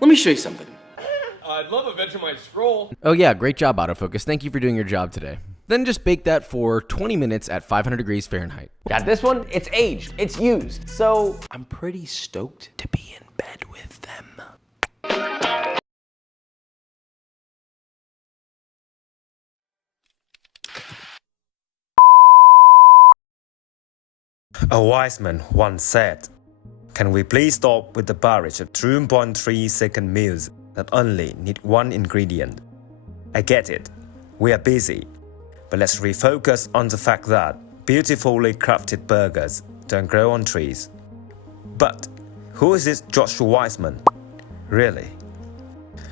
Let me show you something. I'd love a Vegemite scroll. Oh yeah, great job, autofocus. Thank you for doing your job today. Then just bake that for 20 minutes at 500 degrees Fahrenheit. Got this one? It's aged, it's used. So I'm pretty stoked to be in bed with them. A wise man once said, "Can we please stop with the barrage of 2.3-second meals that only need one ingredient?" I get it, we are busy, but let's refocus on the fact that beautifully crafted burgers don't grow on trees. But who is this Joshua Weissman? Really?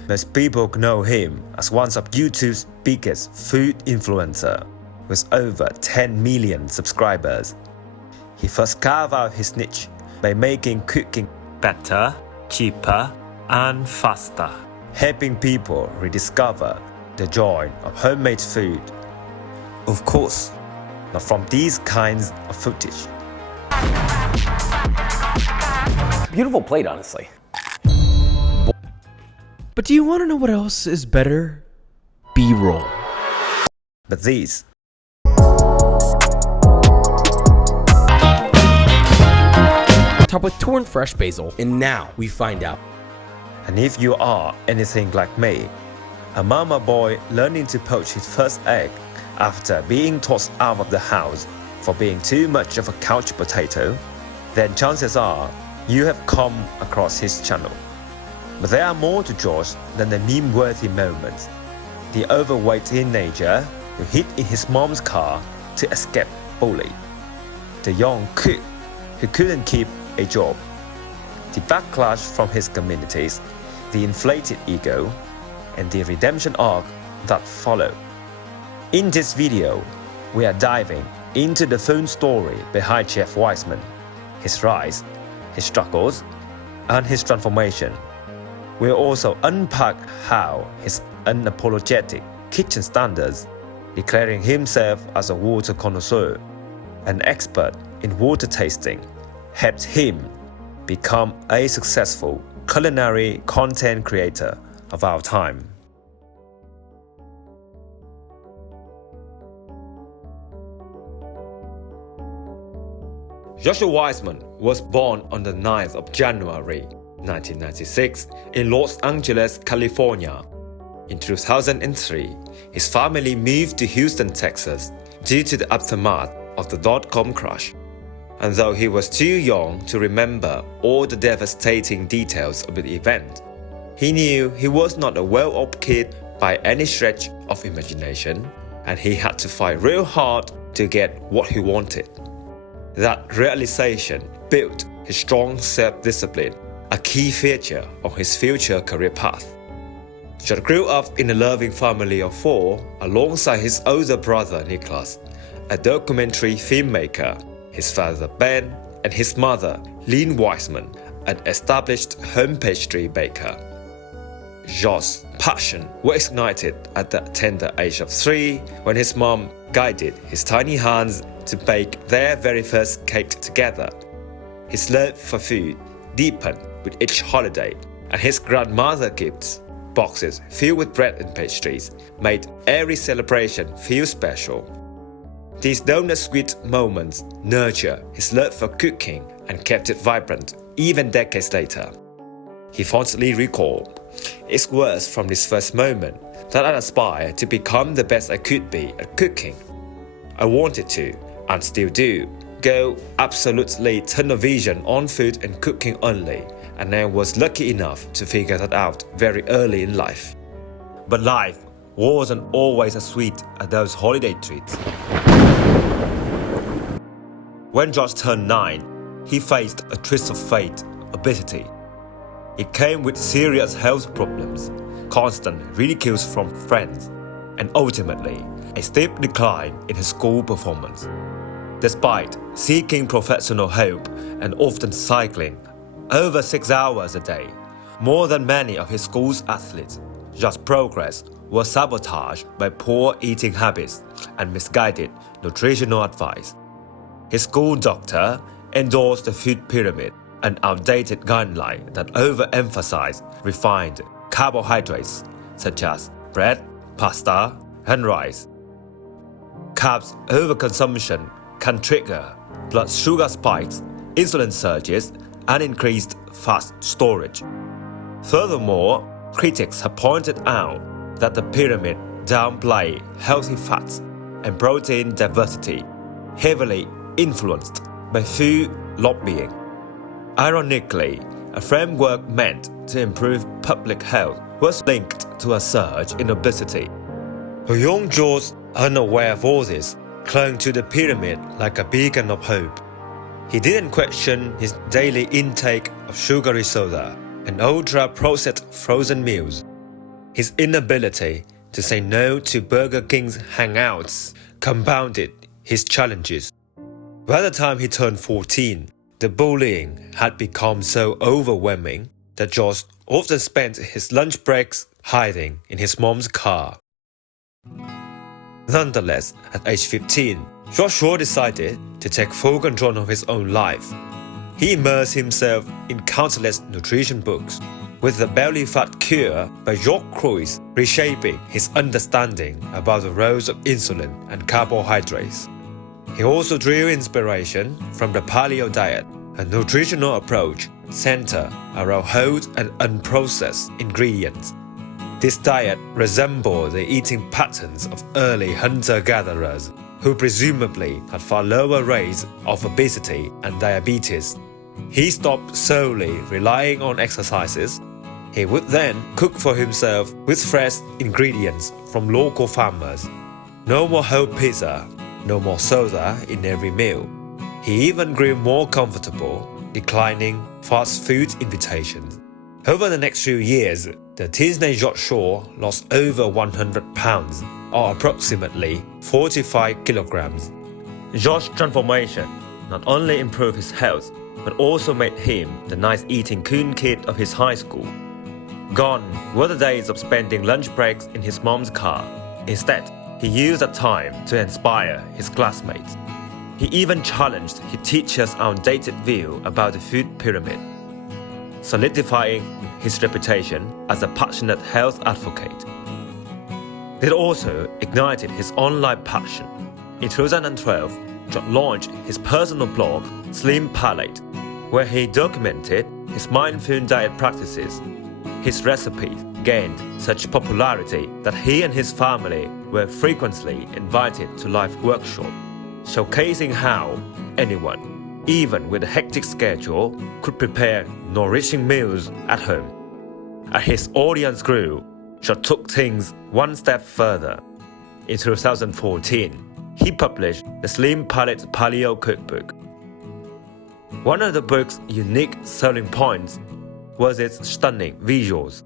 Most people know him as one of YouTube's biggest food influencer, with over 10 million subscribers. He first carved out his niche by making cooking better, cheaper, and faster, helping people rediscover the joy of homemade food. Of course, not from these kinds of footage. Beautiful plate, honestly. But do you want to know what else is better? B-roll. But these Topped with torn fresh basil, and now we find out. And if you are anything like me, a mama boy learning to poach his first egg after being tossed out of the house for being too much of a couch potato, then chances are you have come across his channel. But there are more to Josh than the meme-worthy moments. The overweight teenager who hid in his mom's car to escape bully. The young cook who couldn't keep a job. The backlash from his communities, the inflated ego, and the redemption arc that followed. In this video, we are diving into the full story behind Chef Weissman, his rise, his struggles, and his transformation. We'll also unpack how his unapologetic kitchen standards, declaring himself as a water connoisseur, an expert in water tasting, helped him become a successful culinary content creator of our time. Joshua Weissman was born on the 9th of January 1996 in Los Angeles, California. In 2003, his family moved to Houston, Texas due to the aftermath of the dot-com crash. And though he was too young to remember all the devastating details of the event, he knew he was not a well-off kid by any stretch of imagination, and he had to fight real hard to get what he wanted. That realization built his strong self-discipline, a key feature of his future career path. Josh grew up in a loving family of four alongside his older brother Nicholas, a documentary filmmaker, his father Ben, and his mother Lynn Weissman, an established home pastry baker. Josh's passion was ignited at the tender age of 3 when his mom guided his tiny hands to bake their very first cake together. His love for food deepened with each holiday, and his grandmother's gifts, boxes filled with bread and pastries, made every celebration feel special. These donut-sweet moments nurtured his love for cooking and kept it vibrant even decades later. He fondly recalled, "It was from this first moment that I aspired to become the best I could be at cooking. I wanted to, and still do, go absolutely tunnel vision on food and cooking only, and I was lucky enough to figure that out very early in life." But life wasn't always as sweet as those holiday treats. When Josh turned 9, he faced a twist of fate, obesity. It came with serious health problems, constant ridicules from friends, and ultimately, a steep decline in his school performance. Despite seeking professional help and often cycling over 6 hours a day, more than many of his school's athletes, Josh's progress was sabotaged by poor eating habits and misguided nutritional advice. His school doctor endorsed the food pyramid, an outdated guideline that overemphasized refined carbohydrates such as bread, pasta, and rice. Carbs overconsumption can trigger blood sugar spikes, insulin surges, and increased fat storage. Furthermore, critics have pointed out that the pyramid downplay healthy fats and protein diversity, heavily influenced by food lobbying. Ironically, a framework meant to improve public health was linked to a surge in obesity. Young George, unaware of all this, clung to the pyramid like a beacon of hope. He didn't question his daily intake of sugary soda and ultra-processed frozen meals. His inability to say no to Burger King's hangouts compounded his challenges. By the time he turned 14, the bullying had become so overwhelming that George often spent his lunch breaks hiding in his mom's car. Nonetheless, at age 15, Joshua decided to take full control of his own life. He immersed himself in countless nutrition books, with The Belly Fat Cure by York Cruise reshaping his understanding about the roles of insulin and carbohydrates. He also drew inspiration from the paleo diet, a nutritional approach centered around whole and unprocessed ingredients. This diet resembled the eating patterns of early hunter-gatherers, who presumably had far lower rates of obesity and diabetes. He stopped solely relying on exercises. He would then cook for himself with fresh ingredients from local farmers. No more whole pizza, no more soda in every meal. He even grew more comfortable, declining fast food invitations. Over the next few years, the teenage Joshua lost over 100 pounds, or approximately 45 kilograms. Josh's transformation not only improved his health, but also made him the nice-eating cool kid of his high school. Gone were the days of spending lunch breaks in his mom's car. Instead, he used that time to inspire his classmates. He even challenged his teacher's outdated view about the food pyramid, solidifying his reputation as a passionate health advocate. It also ignited his online passion. In 2012, John launched his personal blog, Slim Palate, where he documented his mindful diet practices. His recipes gained such popularity that he and his family were frequently invited to live workshops, showcasing how anyone, even with a hectic schedule, could prepare nourishing meals at home. As his audience grew, John took things one step further. In 2014, he published the Slim Palate Paleo Cookbook. One of the book's unique selling points was its stunning visuals.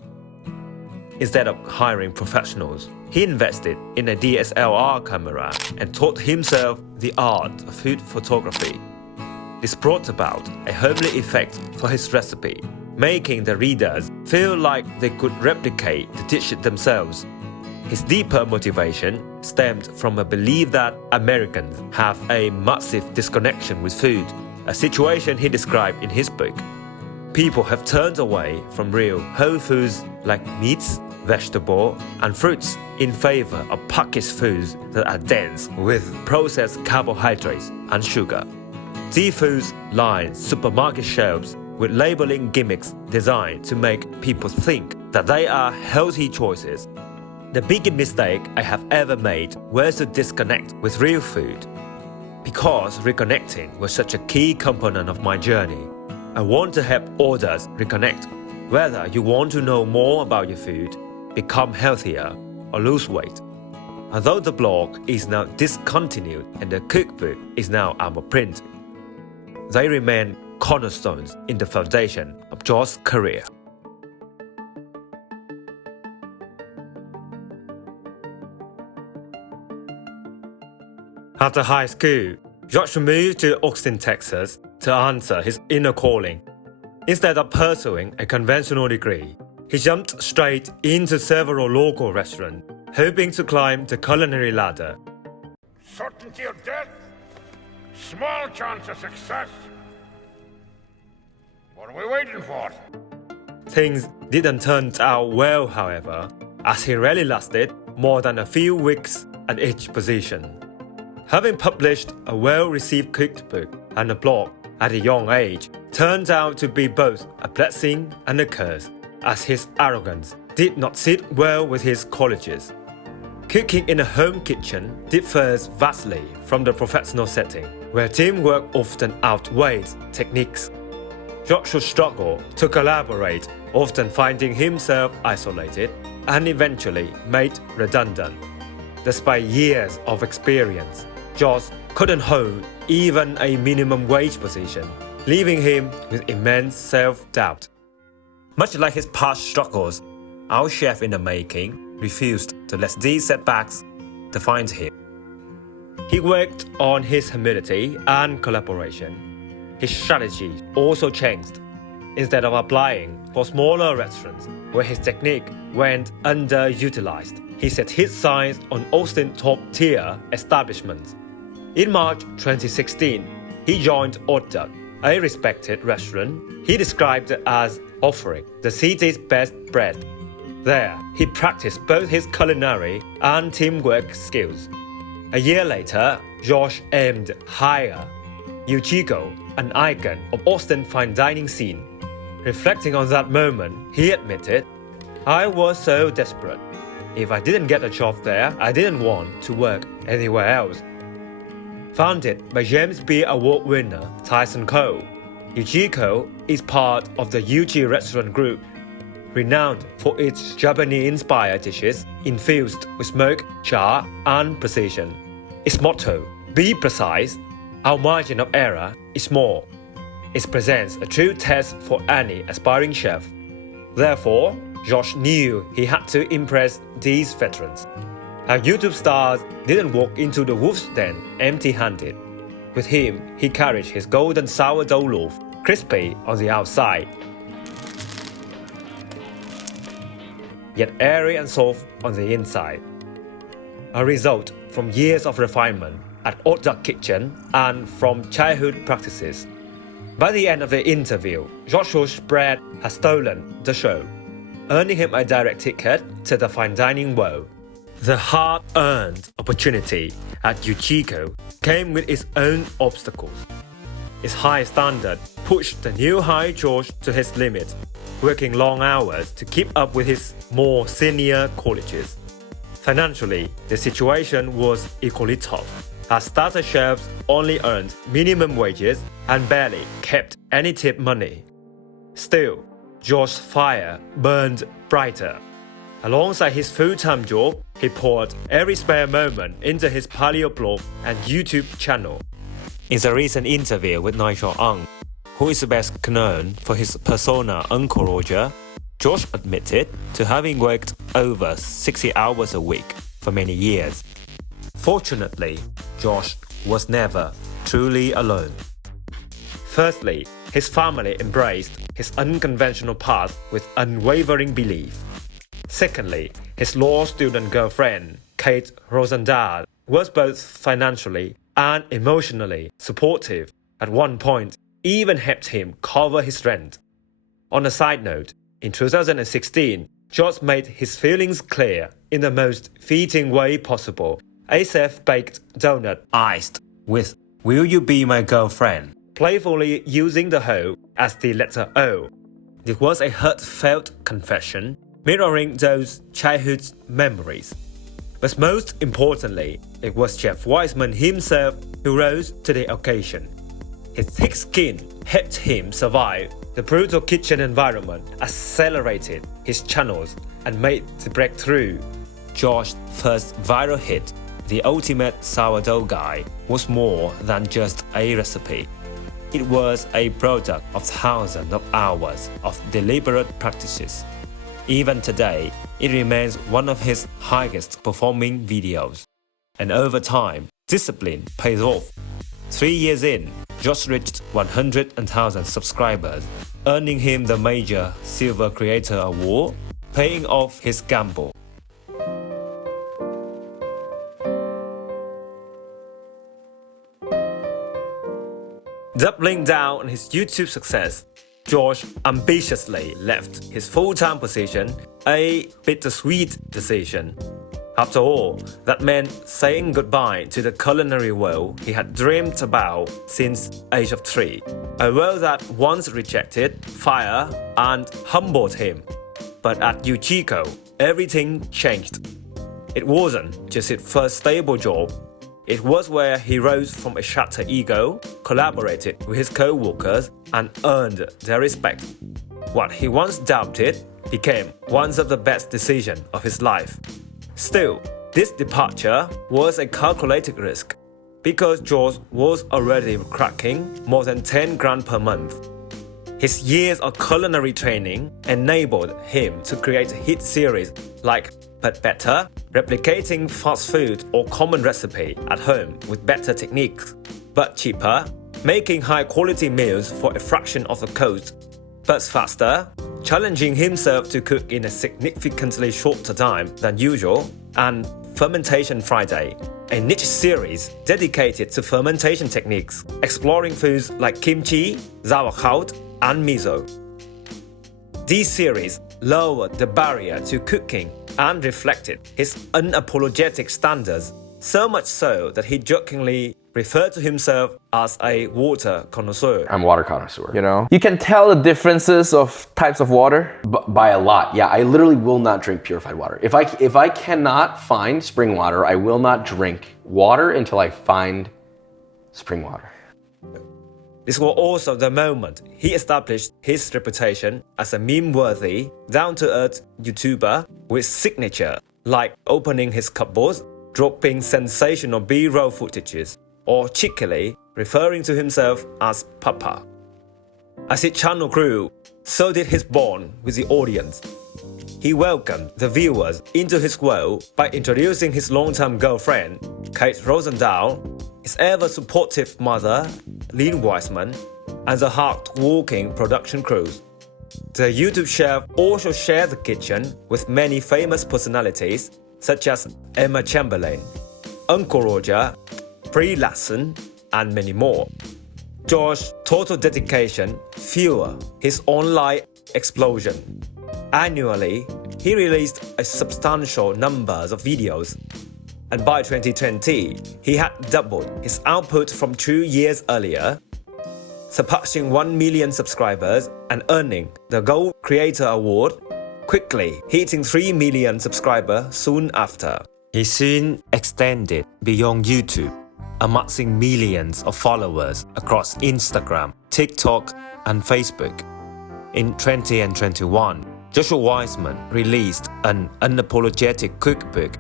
Instead of hiring professionals, he invested in a DSLR camera and taught himself the art of food photography. This brought about a homely effect for his recipe, making the readers feel like they could replicate the dish themselves. His deeper motivation stemmed from a belief that Americans have a massive disconnection with food, a situation he described in his book. People have turned away from real whole foods like meats, vegetables, and fruits in favor of packaged foods that are dense with processed carbohydrates and sugar. These foods line supermarket shelves with labeling gimmicks designed to make people think that they are healthy choices. The biggest mistake I have ever made was to disconnect with real food. Because reconnecting was such a key component of my journey, I want to help others reconnect. Whether you want to know more about your food, become healthier, or lose weight. Although the blog is now discontinued and the cookbook is now out of print, they remain cornerstones in the foundation of Josh's career. After high school, Joshua moved to Austin, Texas to answer his inner calling. Instead of pursuing a conventional degree, he jumped straight into several local restaurants, hoping to climb the culinary ladder. Certainty of death, small chance of success. What are we waiting for? Things didn't turn out well, however, as he rarely lasted more than a few weeks at each position. Having published a well-received cookbook and a blog at a young age turned out to be both a blessing and a curse, as his arrogance did not sit well with his colleagues. Cooking in a home kitchen differs vastly from the professional setting, where teamwork often outweighs techniques. Joshua struggled to collaborate, often finding himself isolated and eventually made redundant. Despite years of experience, Josh couldn't hold even a minimum wage position, leaving him with immense self-doubt. Much like his past struggles, our chef in the making refused to let these setbacks define him. He worked on his humility and collaboration. His strategy also changed. Instead of applying for smaller restaurants where his technique went underutilized, he set his sights on Austin top-tier establishments. In March 2016, he joined Hot Dog, a respected restaurant he described as offering the city's best bread. There, he practiced both his culinary and teamwork skills. A year later, Josh aimed higher. Yuchiko, an icon of Austin fine dining scene. Reflecting on that moment, he admitted, "I was so desperate. If I didn't get a job there, I didn't want to work anywhere else." Founded by James Beard Award winner Tyson Cole, Yuchiko is part of the Yuchi restaurant group, renowned for its Japanese-inspired dishes infused with smoke, char, and precision. Its motto, "Be precise, our margin of error is small." It presents a true test for any aspiring chef. Therefore, Josh knew he had to impress these veterans. Our YouTube stars didn't walk into the wolf's den empty-handed. With him, he carried his golden sourdough loaf, crispy on the outside, yet airy and soft on the inside. A result from years of refinement at Hot Dog Kitchen and from childhood practices. By the end of the interview, Joshua's bread has stolen the show, earning him a direct ticket to the fine dining world. The hard-earned opportunity at Yuchiko came with its own obstacles. Its high standard pushed the new high Josh to his limit, working long hours to keep up with his more senior colleagues. Financially, the situation was equally tough, as starter chefs only earned minimum wages and barely kept any tip money. Still, Josh's fire burned brighter. Alongside his full-time job, he poured every spare moment into his paleo blog and YouTube channel. In a recent interview with Nigel Ang, who is best known for his persona Uncle Roger, Josh admitted to having worked over 60 hours a week for many years. Fortunately, Josh was never truly alone. Firstly, his family embraced his unconventional path with unwavering belief. Secondly, his law student girlfriend, Kate Rosendahl, was both financially and emotionally supportive. At one point, even helped him cover his rent. On a side note, in 2016, Josh made his feelings clear in the most fitting way possible. A self-baked donut iced with "Will you be my girlfriend?" playfully using the O as the letter O. It was a heartfelt confession, mirroring those childhood memories. But most importantly, it was Chef Weissman himself who rose to the occasion. His thick skin helped him survive the brutal kitchen environment, accelerated his channels, and made the breakthrough. Josh's first viral hit, The Ultimate Sourdough Guy, was more than just a recipe. It was a product of thousands of hours of deliberate practices. Even today, it remains one of his highest performing videos. And over time, discipline pays off. 3 years in, Josh reached 100,000 subscribers, earning him the major Silver Creator Award, paying off his gamble. Doubling down on his YouTube success, Josh ambitiously left his full-time position, a bittersweet decision. After all, that meant saying goodbye to the culinary world he had dreamed about since age of 3. A world that once rejected, fired, and humbled him. But at Uchiko, everything changed. It wasn't just his first stable job. It was where he rose from a shattered ego, collaborated with his co-workers, and earned their respect. What he once doubted became one of the best decisions of his life. Still, this departure was a calculated risk, because George was already cracking more than 10 grand per month. His years of culinary training enabled him to create hit series like But Better, replicating fast food or common recipe at home with better techniques, but cheaper, making high-quality meals for a fraction of the cost, but faster, challenging himself to cook in a significantly shorter time than usual, and Fermentation Friday, a niche series dedicated to fermentation techniques, exploring foods like kimchi, sauerkraut, and miso. These series lowered the barrier to cooking and reflected his unapologetic standards, so much so that he jokingly referred to himself as a water connoisseur. I'm a water connoisseur. You know? You can tell the differences of types of water. By a lot, yeah. I literally will not drink purified water. If I cannot find spring water, I will not drink water until I find spring water. This was also the moment he established his reputation as a meme-worthy, down-to-earth YouTuber with signature, like opening his cupboards, dropping sensational B-roll footages, or cheekily referring to himself as Papa. As his channel grew, so did his bond with the audience. He welcomed the viewers into his world by introducing his longtime girlfriend, Kate Rosendahl, his ever-supportive mother, Lynn Weissman, and the hard-working production crews. The YouTube chef also shared the kitchen with many famous personalities such as Emma Chamberlain, Uncle Roger, Brie Larson, and many more. Josh's total dedication fueled his online explosion. Annually, he released a substantial number of videos, and by 2020, he had doubled his output from 2 years earlier, surpassing 1 million subscribers and earning the Gold Creator Award, quickly hitting 3 million subscribers soon after. He soon extended beyond YouTube, amassing millions of followers across Instagram, TikTok, and Facebook. In 2021, Joshua Weissman released an unapologetic cookbook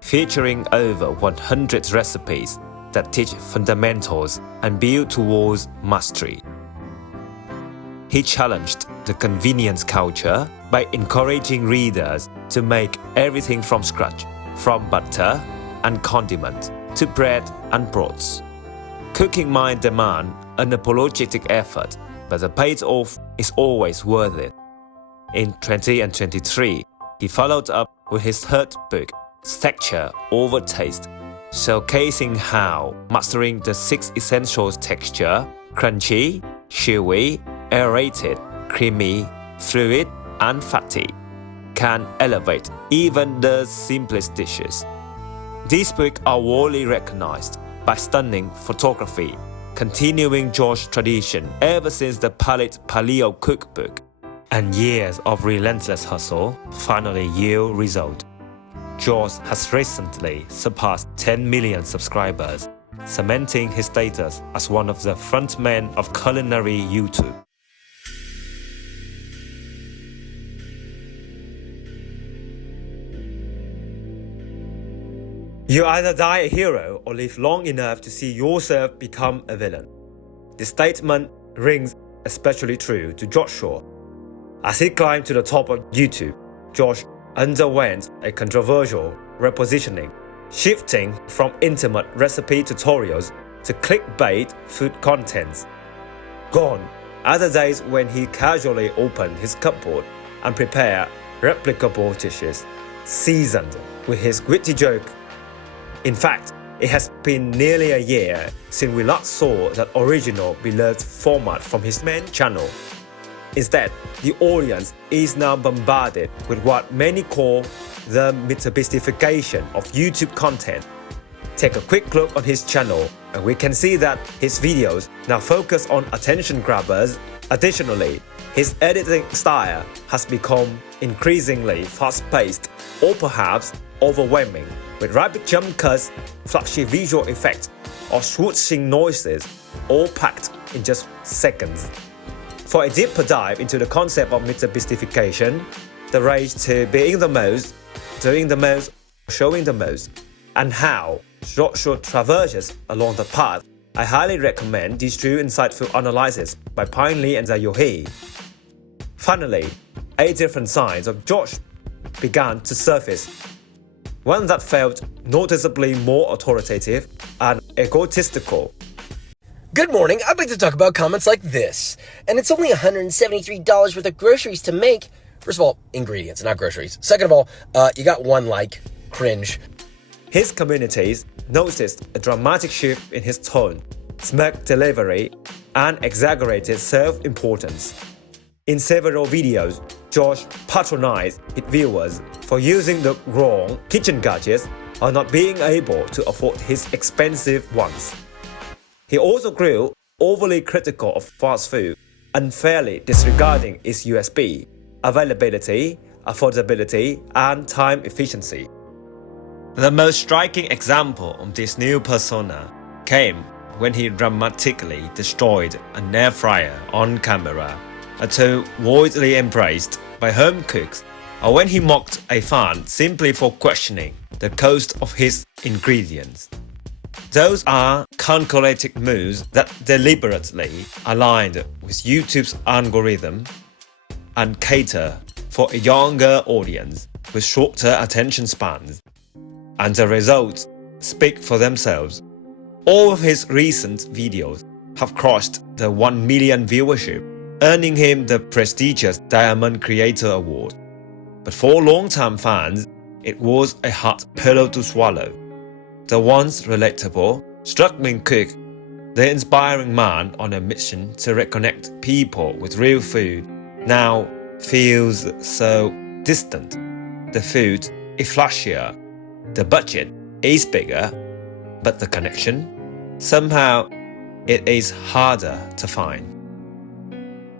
featuring over 100 recipes that teach fundamentals and build towards mastery. He challenged the convenience culture by encouraging readers to make everything from scratch, from butter and condiments to bread and broths. Cooking might demand unapologetic effort, but the payoff is always worth it. In 2023, he followed up with his third book, Texture Over Taste, showcasing how mastering the 6 essentials texture, crunchy, chewy, aerated, creamy, fluid, and fatty, can elevate even the simplest dishes. These books are widely recognized by stunning photography, continuing Josh's tradition ever since the Palette Paleo cookbook, and years of relentless hustle finally yield result. Josh has recently surpassed 10 million subscribers, cementing his status as one of the frontmen of culinary YouTube. You either die a hero or live long enough to see yourself become a villain. This statement rings especially true to Joshua. As he climbed to the top of YouTube, Josh underwent a controversial repositioning, shifting from intimate recipe tutorials to clickbait food contents. Gone are the days when he casually opened his cupboard and prepared replicable dishes, seasoned with his witty joke. In fact, it has been nearly a year since we last saw that original beloved format from his main channel. Instead, the audience is now bombarded with what many call the metabistification of YouTube content. Take a quick look on his channel and we can see that his videos now focus on attention grabbers. Additionally, his editing style has become increasingly fast-paced or perhaps overwhelming, with rapid jump cuts, flashy visual effects, or swooshing noises, all packed in just seconds. For a deeper dive into the concept of metabistification, the race to being the most, doing the most, showing the most, and how Joshua traverses along the path, I highly recommend these two insightful analyses by Pine Lee and Zhao He. Finally, 8 different signs of Josh began to surface. One that felt noticeably more authoritative and egotistical. Good morning, I'd like to talk about comments like this. And it's only $173 worth of groceries to make. First of all, ingredients, not groceries. Second of all, you got one like. Cringe. His communities noticed a dramatic shift in his tone, smirk delivery, and exaggerated self-importance. In several videos, Josh patronized his viewers for using the wrong kitchen gadgets or not being able to afford his expensive ones. He also grew overly critical of fast food, unfairly disregarding its USP, availability, affordability, and time efficiency. The most striking example of this new persona came when he dramatically destroyed an air fryer on camera, a tool widely embraced by home cooks, or when he mocked a fan simply for questioning the cost of his ingredients. Those are calculated moves that deliberately aligned with YouTube's algorithm and cater for a younger audience with shorter attention spans. And the results speak for themselves. All of his recent videos have crossed the 1 million viewership, earning him the prestigious Diamond Creator Award. But for long-time fans, it was a hard pill to swallow. The once relatable, struggling cook, the inspiring man on a mission to reconnect people with real food, now feels so distant. The food is flashier, the budget is bigger, but the connection, somehow, it is harder to find.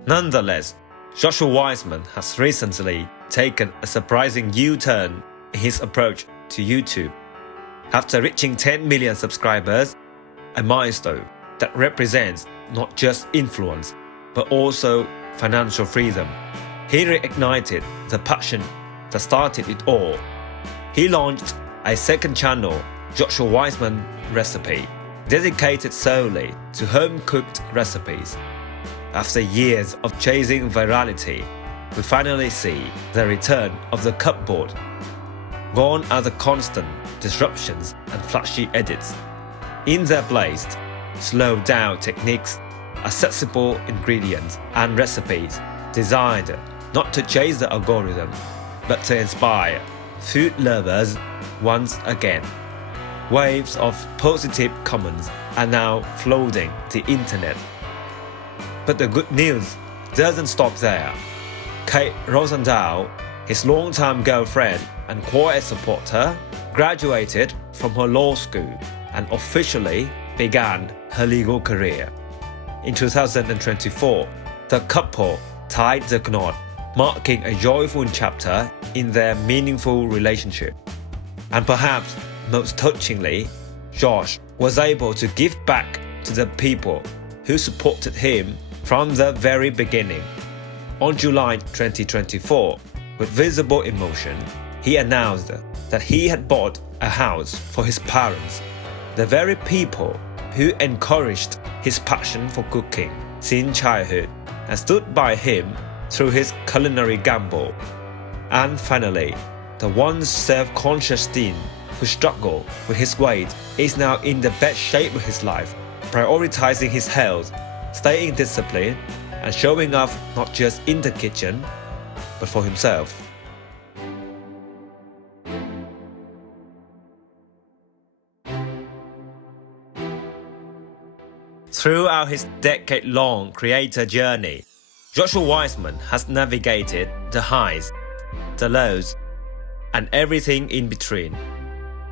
Nonetheless, Joshua Weissman has recently taken a surprising U-turn in his approach to YouTube. After reaching 10 million subscribers, a milestone that represents not just influence, but also financial freedom, he reignited the passion that started it all. He launched a second channel, Joshua Weissman Recipe, dedicated solely to home-cooked recipes. After years of chasing virality, we finally see the return of the cupboard. Gone are the constant disruptions and flashy edits. In their place, slowed-down techniques, accessible ingredients, and recipes designed not to chase the algorithm, but to inspire food lovers once again. Waves of positive comments are now flooding the internet. But the good news doesn't stop there. Kate Rosendahl, his longtime girlfriend and quiet supporter, graduated from her law school and officially began her legal career. In 2024, the couple tied the knot, marking a joyful chapter in their meaningful relationship. And perhaps most touchingly, Josh was able to give back to the people who supported him from the very beginning. On July 2024, with visible emotion, he announced that he had bought a house for his parents, the very people who encouraged his passion for cooking since childhood and stood by him through his culinary gamble. And finally, the once self-conscious teen who struggled with his weight is now in the best shape of his life, prioritizing his health, staying disciplined, and showing off not just in the kitchen, but for himself. Throughout his decade-long creator journey, Joshua Weissman has navigated the highs, the lows, and everything in between.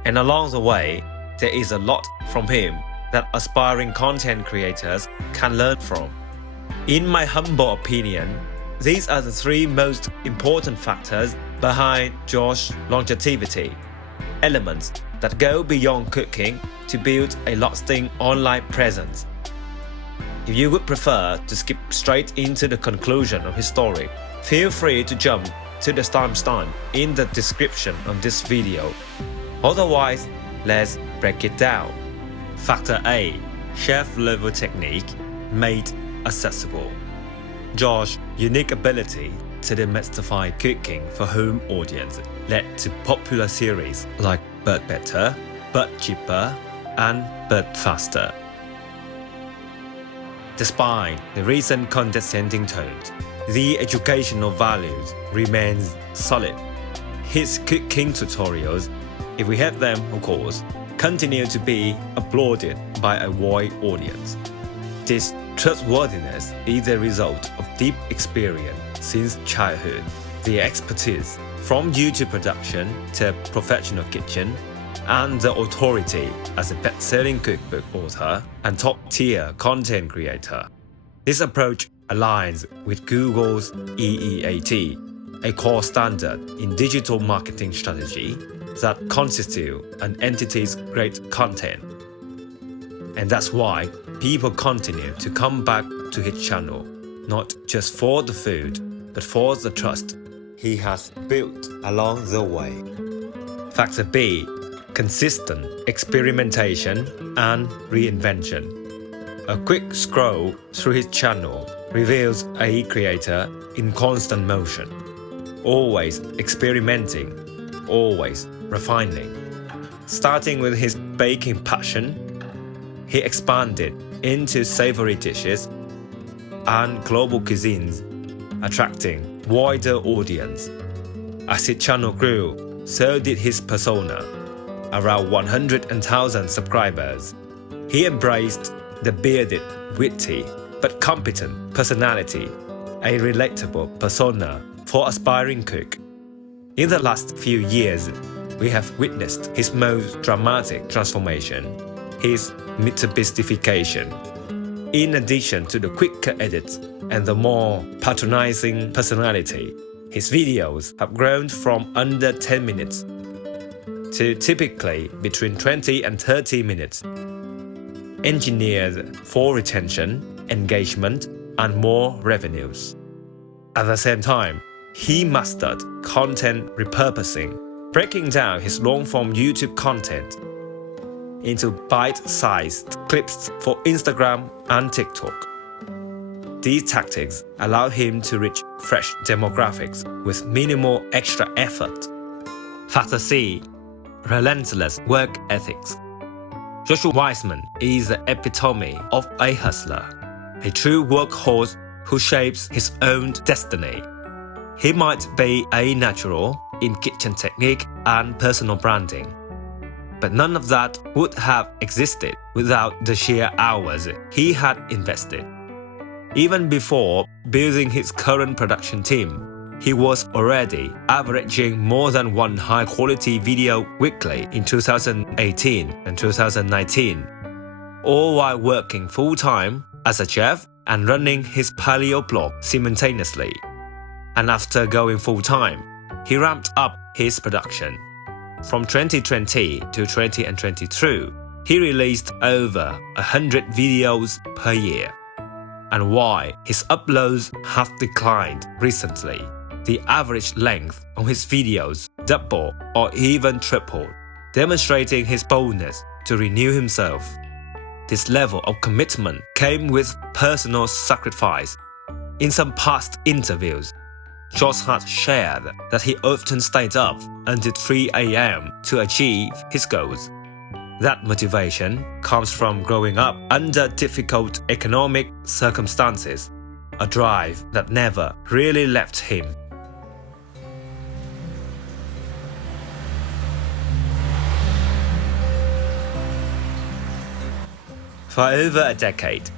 And along the way, there is a lot from him that aspiring content creators can learn from. In my humble opinion, these are the 3 most important factors behind Josh's longevity, elements that go beyond cooking to build a lasting online presence. If you would prefer to skip straight into the conclusion of his story, feel free to jump to the timestamp in the description of this video. Otherwise, let's break it down. Factor A. Chef-level technique made accessible. Josh's unique ability to demystify cooking for home audience led to popular series like But Better, But Cheaper, and But Faster. Despite the recent condescending tones, the educational values remains solid. His cooking tutorials, if we have them of course, continue to be applauded by a wide audience. This trustworthiness is a result of deep experience since childhood, the expertise from YouTube production to professional kitchen, and the authority as a best-selling cookbook author and top-tier content creator. This approach aligns with Google's EEAT, a core standard in digital marketing strategy that constitute an entity's great content. And that's why people continue to come back to his channel, not just for the food, but for the trust he has built along the way. Factor B. Consistent experimentation and reinvention. A quick scroll through his channel reveals a creator in constant motion, always experimenting, always refining. Starting with his baking passion, he expanded into savory dishes and global cuisines, attracting wider audience. As his channel grew, so did his persona. Around 100,000 subscribers, he embraced the bearded, witty, but competent personality, a relatable persona for aspiring cook. In the last few years, we have witnessed his most dramatic transformation, his mythification. In addition to the quicker edits and the more patronizing personality, his videos have grown from under 10 minutes to typically between 20 and 30 minutes, engineered for retention, engagement, and more revenues. At the same time, he mastered content repurposing, breaking down his long-form YouTube content into bite-sized clips for Instagram and TikTok. These tactics allow him to reach fresh demographics with minimal extra effort. Factor C. Relentless work ethics. Joshua Weissman is the epitome of a hustler, a true workhorse who shapes his own destiny. He might be a natural in kitchen technique and personal branding, but none of that would have existed without the sheer hours he had invested. Even before building his current production team, he was already averaging more than one high-quality video weekly in 2018 and 2019, all while working full-time as a chef and running his paleo blog simultaneously. And after going full-time, he ramped up his production. From 2020 to 2023, he released over 100 videos per year. And while his uploads have declined recently, the average length of his videos doubled or even tripled, demonstrating his boldness to renew himself. This level of commitment came with personal sacrifice. In some past interviews, Josh has shared that he often stayed up until 3 a.m. to achieve his goals. That motivation comes from growing up under difficult economic circumstances, a drive that never really left him. For over a decade,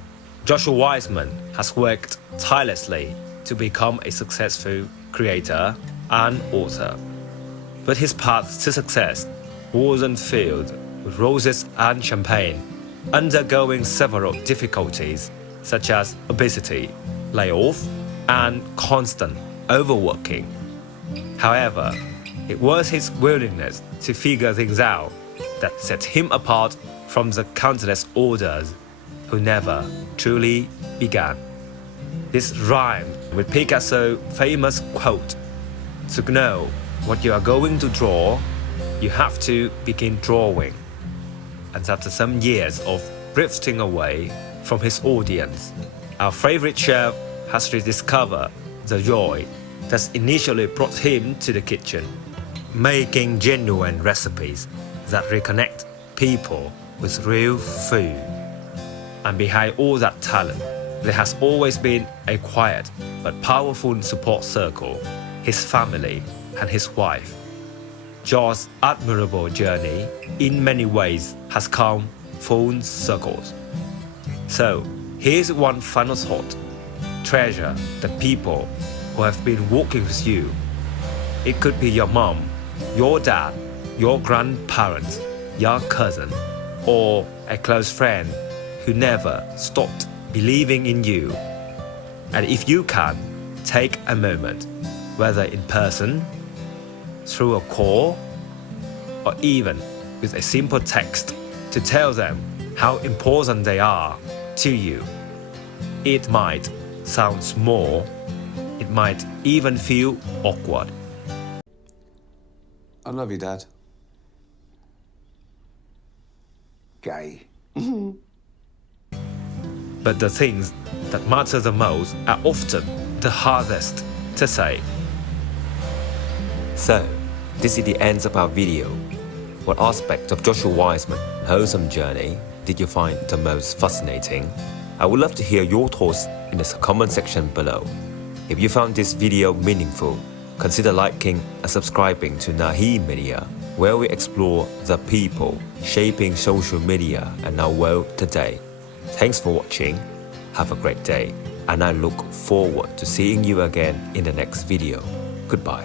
Joshua Weissman has worked tirelessly to become a successful creator and author. But his path to success wasn't filled with roses and champagne, undergoing several difficulties such as obesity, layoff, and constant overworking. However, it was his willingness to figure things out that set him apart from the countless others who never truly began. This rhymed with Picasso's famous quote, "To know what you are going to draw, you have to begin drawing." And after some years of drifting away from his audience, our favorite chef has rediscovered the joy that initially brought him to the kitchen, making genuine recipes that reconnect people with real food. And behind all that talent, there has always been a quiet but powerful support circle, his family and his wife. Josh's admirable journey in many ways has come full circle. So, here's one final thought. Treasure the people who have been walking with you. It could be your mom, your dad, your grandparents, your cousin, or a close friend who never stopped believing in you. And if you can, take a moment, whether in person, through a call, or even with a simple text, to tell them how important they are to you. It might sound small, it might even feel awkward. I love you, Dad. Gay. But the things that matter the most are often the hardest to say. So, this is the end of our video. What aspect of Joshua Weissman's wholesome journey did you find the most fascinating? I would love to hear your thoughts in the comment section below. If you found this video meaningful, consider liking and subscribing to Nahi Media, where we explore the people shaping social media and our world today. Thanks for watching, have a great day, and I look forward to seeing you again in the next video. Goodbye.